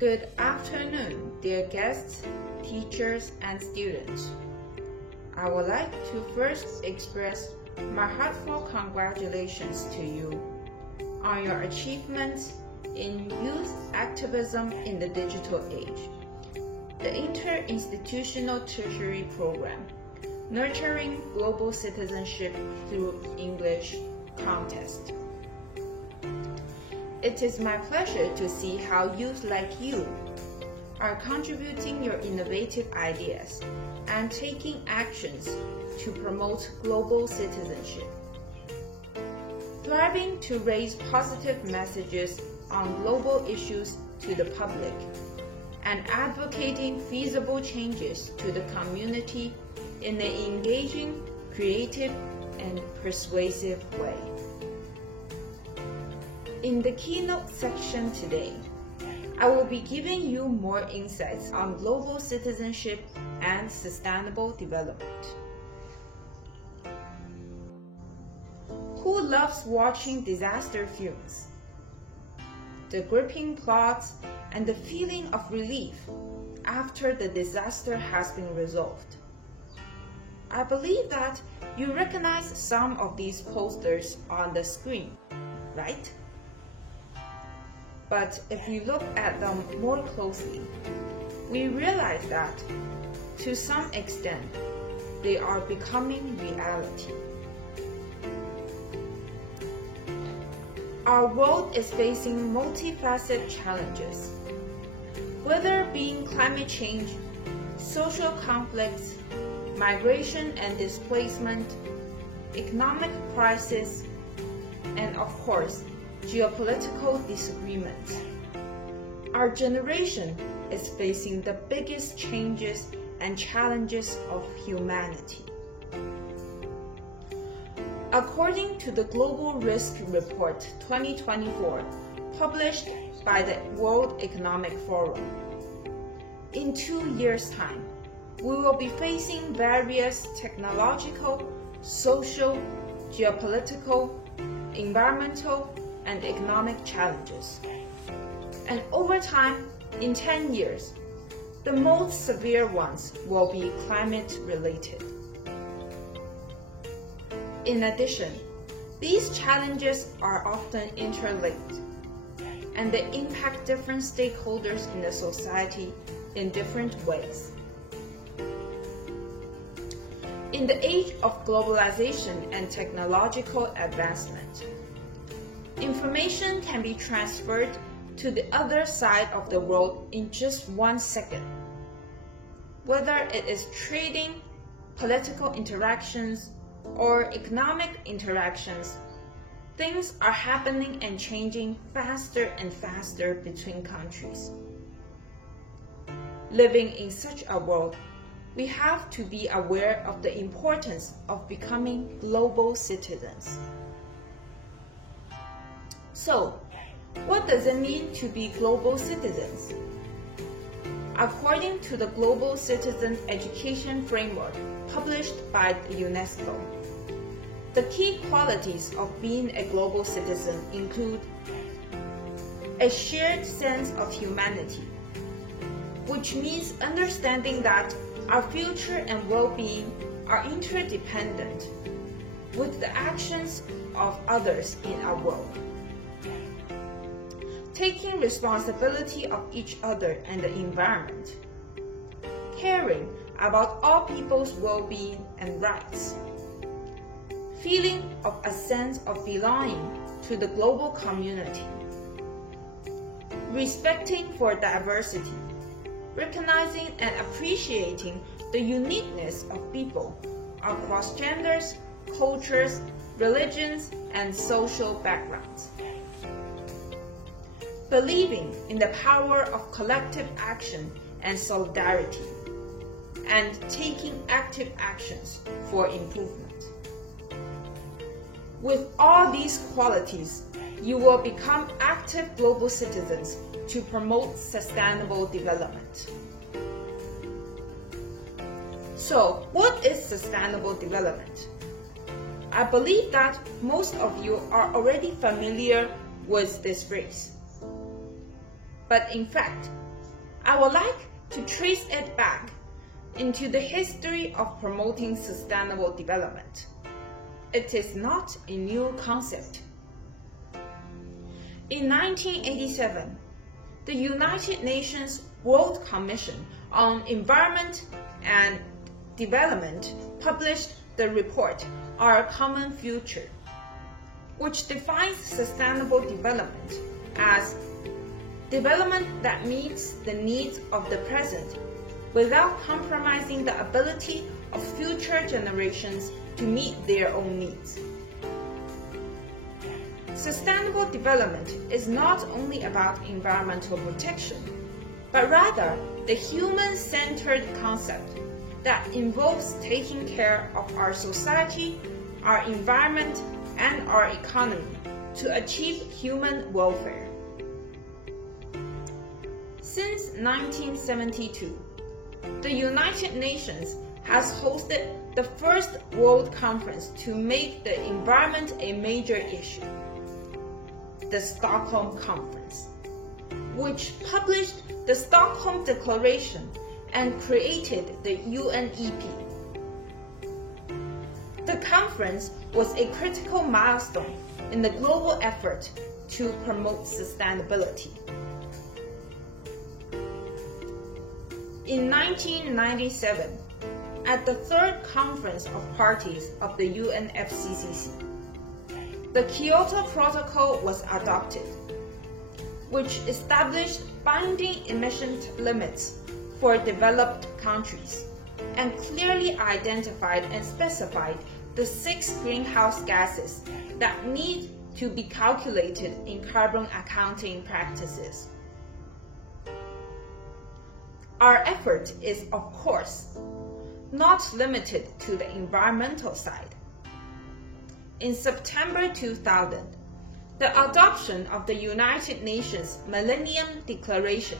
Good afternoon, dear guests, teachers, and students. I would like to first express my heartfelt congratulations to you on your achievements in youth activism in the digital age. The Interinstitutional Tertiary Program, Nurturing Global Citizenship Through English Contest. It is my pleasure to see how youth like you are contributing your innovative ideas and taking actions to promote global citizenship. Thriving to raise positive messages on global issues to the public and advocating feasible changes to the community in an engaging, creative, and persuasive way. In the keynote section today, I will be giving you more insights on global citizenship and sustainable development. Who loves watching disaster films? The gripping plots and the feeling of relief after the disaster has been resolved. I believe that you recognize some of these posters on the screen, right? But if you look at them more closely, we realize that, to some extent, they are becoming reality. Our world is facing multifaceted challenges, whether being climate change, social conflicts, migration and displacement, economic crisis, and of course, geopolitical disagreements. Our generation is facing the biggest changes and challenges of humanity. According to the Global Risk Report 2024, published by the World Economic Forum, in 2 years' time, we will be facing various technological, social, geopolitical, environmental, and economic challenges. And over time, in 10 years, the most severe ones will be climate-related. In addition, these challenges are often interlinked, and they impact different stakeholders in the society in different ways. In the age of globalization and technological advancement, information can be transferred to the other side of the world in just 1 second. Whether it is trading, political interactions, or economic interactions, things are happening and changing faster and faster between countries. Living in such a world, we have to be aware of the importance of becoming global citizens. So, what does it mean to be global citizens? According to the Global Citizen Education Framework published by the UNESCO, the key qualities of being a global citizen include a shared sense of humanity, which means understanding that our future and well-being are interdependent with the actions of others in our world. Taking responsibility of each other and the environment, caring about all people's well-being and rights, feeling of a sense of belonging to the global community, respecting for diversity, recognizing and appreciating the uniqueness of people across genders, cultures, religions, and social backgrounds. Believing in the power of collective action and solidarity, and taking active actions for improvement. With all these qualities, you will become active global citizens to promote sustainable development. So, what is sustainable development? I believe that most of you are already familiar with this phrase. But in fact, I would like to trace it back into the history of promoting sustainable development. It is not a new concept. In 1987, the United Nations World Commission on Environment and Development published the report Our Common Future, which defines sustainable development as development that meets the needs of the present without compromising the ability of future generations to meet their own needs. Sustainable development is not only about environmental protection, but rather the human-centered concept that involves taking care of our society, our environment, and our economy to achieve human welfare. Since 1972, the United Nations has hosted the first World Conference to make the environment a major issue, the Stockholm Conference, which published the Stockholm Declaration and created the UNEP. The conference was a critical milestone in the global effort to promote sustainability. In 1997, at the third Conference of Parties of the UNFCCC, the Kyoto Protocol was adopted, which established binding emission limits for developed countries and clearly identified and specified the 6 greenhouse gases that need to be calculated in carbon accounting practices. Our effort is, of course, not limited to the environmental side. In September 2000, the adoption of the United Nations Millennium Declaration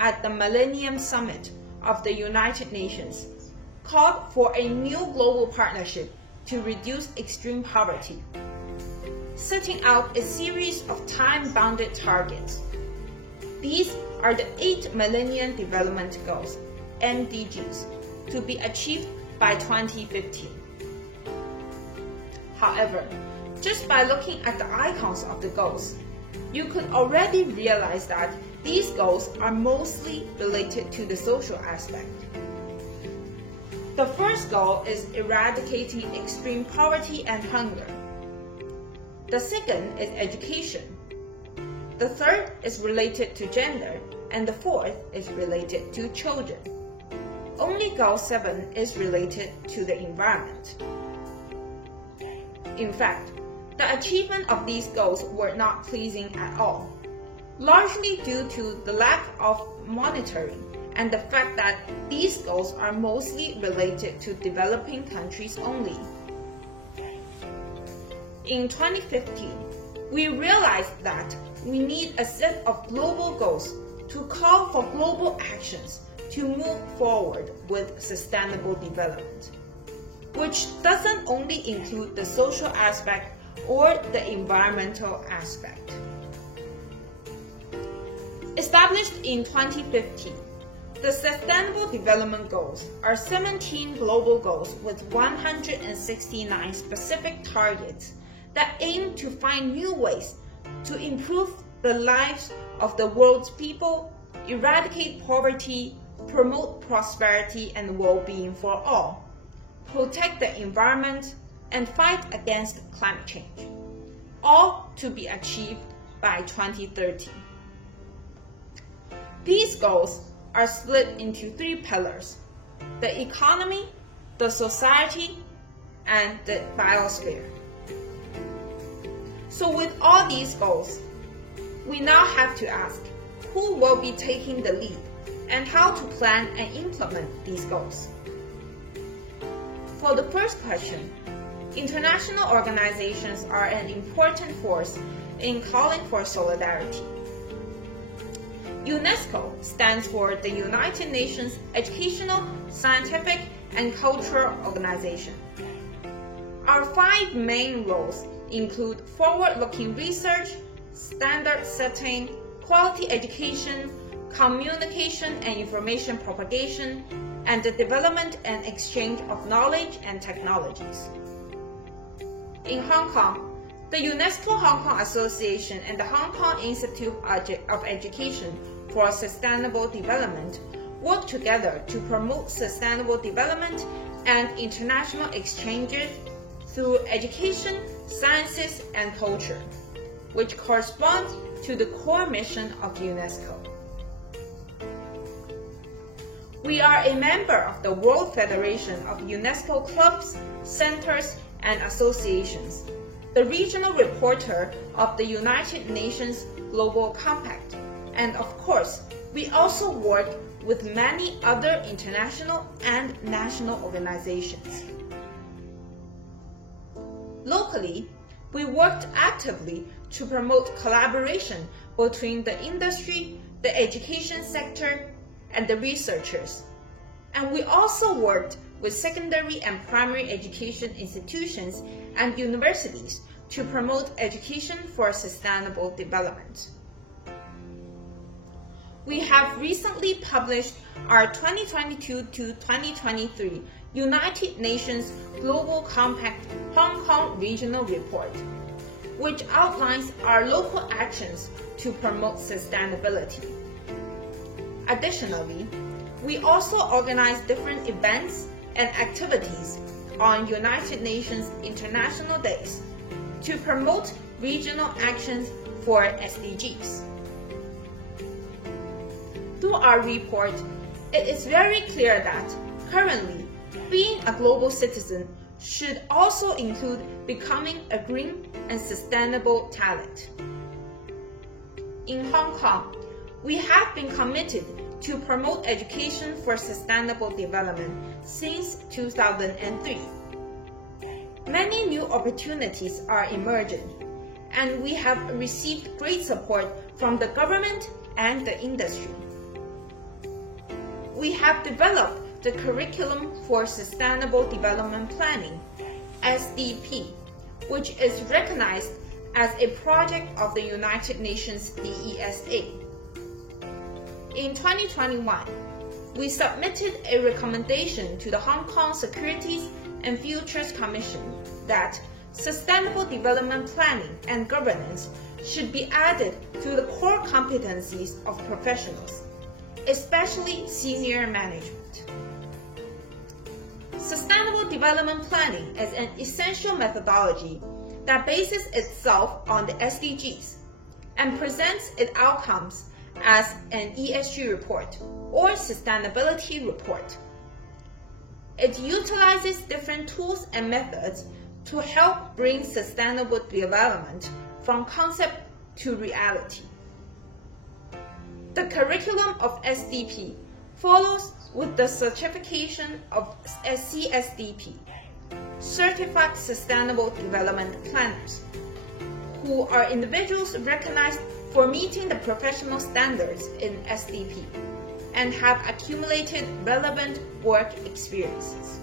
at the Millennium Summit of the United Nations called for a new global partnership to reduce extreme poverty, setting out a series of time-bounded targets. These are the 8 Millennium Development Goals, MDGs, to be achieved by 2015. However, just by looking at the icons of the goals, you could already realize that these goals are mostly related to the social aspect. The first goal is eradicating extreme poverty and hunger. The second is education. The third is related to gender, and the fourth is related to children. Only Goal 7 is related to the environment. In fact, the achievement of these goals were not pleasing at all, largely due to the lack of monitoring and the fact that these goals are mostly related to developing countries only. In 2015, we realized that we need a set of global goals to call for global actions to move forward with sustainable development, which doesn't only include the social aspect or the environmental aspect. Established in 2015, the Sustainable Development Goals are 17 global goals with 169 specific targets that aim to find new ways to improve the lives of the world's people, eradicate poverty, promote prosperity and well-being for all, protect the environment, and fight against climate change, all to be achieved by 2030. These goals are split into 3 pillars: the economy, the society, and the biosphere. So with all these goals, we now have to ask who will be taking the lead and how to plan and implement these goals. For the first question, international organizations are an important force in calling for solidarity. UNESCO stands for the United Nations Educational, Scientific, and Cultural Organization. Our 5 main roles include forward-looking research, standard setting, quality education, communication and information propagation, and the development and exchange of knowledge and technologies. In Hong Kong, the UNESCO Hong Kong Association and the Hong Kong Institute of Education for Sustainable Development work together to promote sustainable development and international exchanges through education, sciences, and culture, which corresponds to the core mission of UNESCO. We are a member of the World Federation of UNESCO Clubs, Centers, and Associations, the regional reporter of the United Nations Global Compact, and of course, we also work with many other international and national organizations. Locally, we worked actively to promote collaboration between the industry, the education sector, and the researchers. And we also worked with secondary and primary education institutions and universities to promote education for sustainable development. We have recently published our 2022 to 2023 United Nations Global Compact Hong Kong Regional Report, which outlines our local actions to promote sustainability. Additionally, we also organize different events and activities on United Nations International Days to promote regional actions for SDGs. Through our report, it is very clear that currently, being a global citizen should also include becoming a green and sustainable talent. In Hong Kong, we have been committed to promote education for sustainable development since 2003. Many new opportunities are emerging, and we have received great support from the government and the industry. We have developed the Curriculum for Sustainable Development Planning, SDP, which is recognized as a project of the United Nations DESA. In 2021, we submitted a recommendation to the Hong Kong Securities and Futures Commission that sustainable development planning and governance should be added to the core competencies of professionals, especially senior management. Sustainable development planning is an essential methodology that bases itself on the SDGs and presents its outcomes as an ESG report or sustainability report. It utilizes different tools and methods to help bring sustainable development from concept to reality. The curriculum of SDP follows with the certification of CSDP, Certified Sustainable Development Planners, who are individuals recognized for meeting the professional standards in SDP and have accumulated relevant work experiences.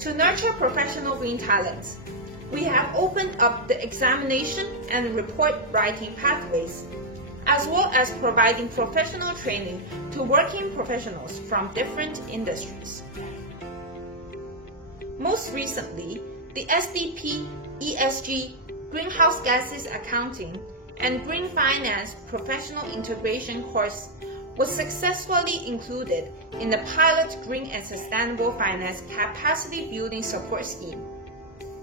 To nurture professional green talents, we have opened up the examination and report writing pathways, as well as providing professional training to working professionals from different industries. Most recently, the SDP, ESG, Greenhouse Gases Accounting, and Green Finance Professional Integration course was successfully included in the pilot Green and Sustainable Finance Capacity Building Support Scheme,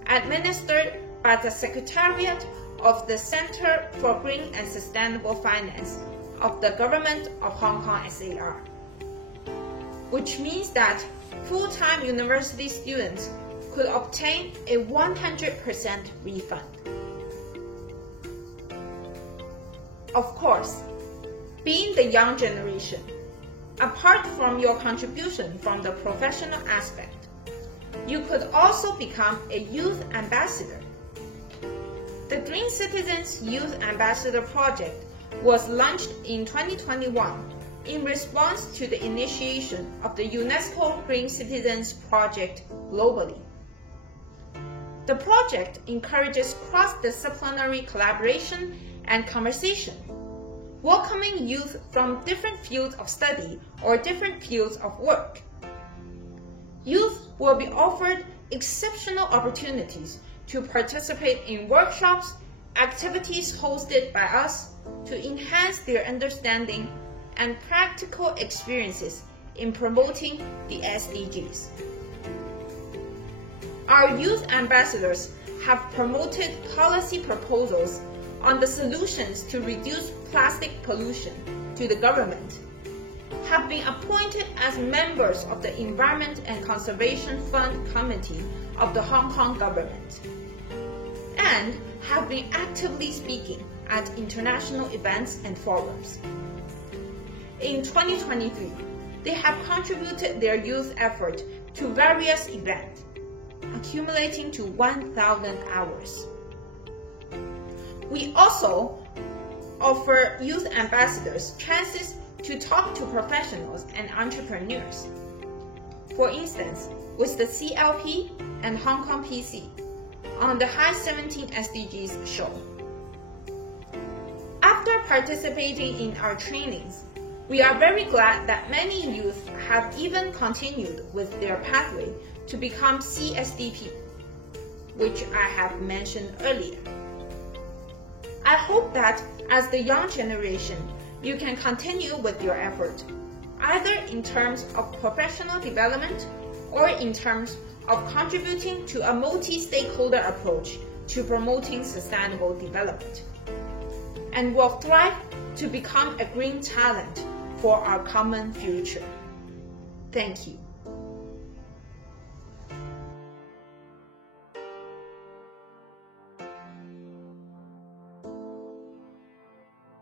administered by the Secretariat of the Center for Green and Sustainable Finance of the Government of Hong Kong SAR, which means that full-time university students could obtain a 100% refund. Of course, being the young generation, apart from your contribution from the professional aspect, you could also become a youth ambassador. The Green Citizens Youth Ambassador Project was launched in 2021 in response to the initiation of the UNESCO Green Citizens Project globally. The project encourages cross-disciplinary collaboration and conversation, welcoming youth from different fields of study or different fields of work. Youth will be offered exceptional opportunities to participate in workshops, activities hosted by us to enhance their understanding and practical experiences in promoting the SDGs. Our youth ambassadors have promoted policy proposals on the solutions to reduce plastic pollution to the government, have been appointed as members of the Environment and Conservation Fund Committee of the Hong Kong government, and have been actively speaking at international events and forums. In 2023, they have contributed their youth effort to various events, accumulating to 1,000 hours. We also offer youth ambassadors chances to talk to professionals and entrepreneurs. For instance, with the CLP and Hong Kong PC on the High 17 SDGs show. After participating in our trainings, we are very glad that many youth have even continued with their pathway to become CSDP, which I have mentioned earlier. I hope that as the young generation, you can continue with your effort, either in terms of professional development or in terms of contributing to a multi-stakeholder approach to promoting sustainable development, and will thrive to become a green talent for our common future. Thank you.